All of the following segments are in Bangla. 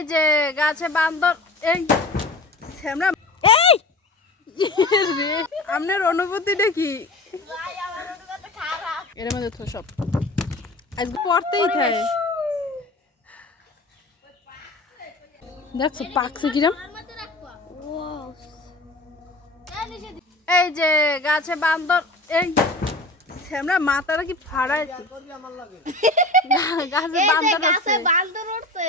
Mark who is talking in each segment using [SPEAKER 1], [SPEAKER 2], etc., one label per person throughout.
[SPEAKER 1] এই যে গাছে বান্দর এই শ্যামরা। এই! রে আপনার অনুভূতিটা কি? এর মধ্যে তো সব। আজকে পড়তেই থাকে দেখছ পাকছে কিরম? এই যে গাছে বান্দর এই শ্যামরা মাথাটা কি ফাড়ায় গাছে বান্দর আছে
[SPEAKER 2] বান্দর উঠছে।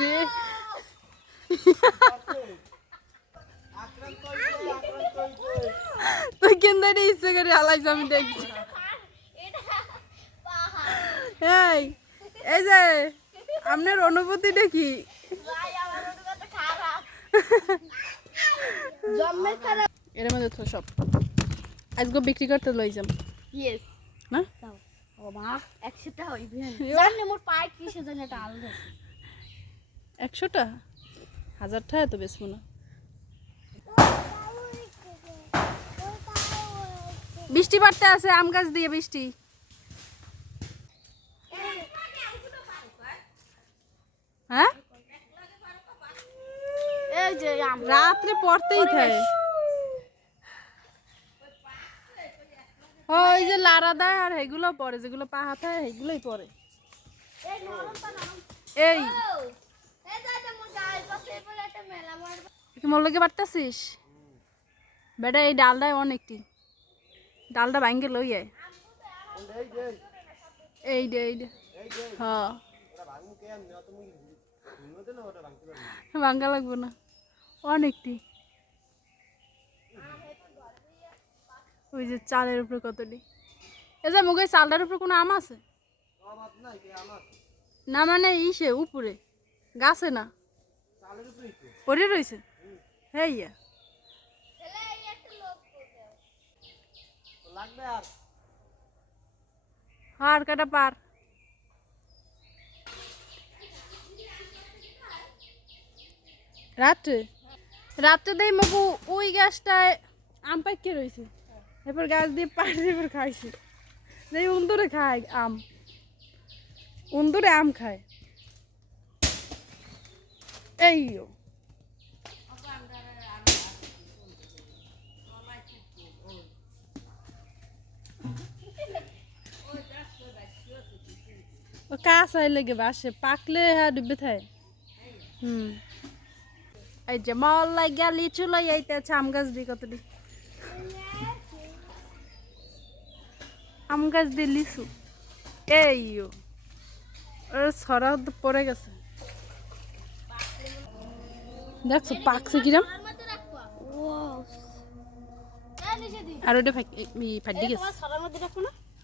[SPEAKER 1] রে। তুই কেন দাঁড়িয়ে ইচ্ছে করে হালাইছ আমি দেখছি। এই এই যে আপনার অনুভূতিটা কি? এর মধ্যে তো সব। আজকে বিক্রি করতে লইছাম
[SPEAKER 2] ইয়েস
[SPEAKER 1] না?
[SPEAKER 2] ও মা একশোটা হইবে। জানি মোর পায়ে কিসে জানি এটা আলাদা
[SPEAKER 1] একশোটা? হাজার টাকা তো বেশবো না। বৃষ্টি বাড়তে আছে আম গাছ দিয়ে বৃষ্টি। হ্যাঁ?
[SPEAKER 2] এই যে
[SPEAKER 1] রাত্রে পড়তেই থাকে। ওই যে লারা দেয় আর এগুলো পরে যেগুলো পা হাতায় এগুলোই পরে
[SPEAKER 2] এই
[SPEAKER 1] মল্লকে বাড়তেছিস? বেটা, এই ডালটায় অনেকটি ডালটা ভাঙ্গে লই আয়। এই দে, এই হ্যাঁ ভাঙ্গা লাগবে না। অনেকটি ওই যে চালের উপরে কতটি? এই যে মুখে চালটার উপরে কোনো আম আছে? না মানে ইসে, উপরে। গাছে না। পড়ে রয়েছে? হ্যাঁ ইয়া আর কাটা পার। রাত্রে? রাত্রে দেই মগু ওই গাছটায় আম পাইকে রয়েছে। এরপর গাছ দিয়ে পাড়ি এরপর খাইছে। দেই উন্দুরে খায় আম। উন্দুরে আম খায়। কাজ হয় লেগে বাসে পাকলে হ্যাঁ ডুবে থাকে হুম এই যে মল লাগিয়া লিচু লই আইতেছে আম গাছ দিয়ে কতটি আম গাছ দিয়ে লিচু এই ও ওর তো পড়ে গেছে দেখছ, পাকছে কিরম?
[SPEAKER 2] আর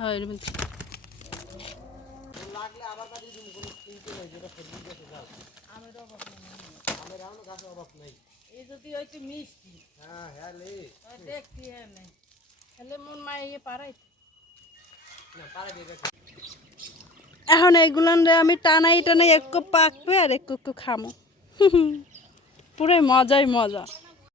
[SPEAKER 1] হয় এখন এইগুলান রে আমি টানাই টানাই এক পাকবে আর এক খামো। পুরাই মজাই মজা।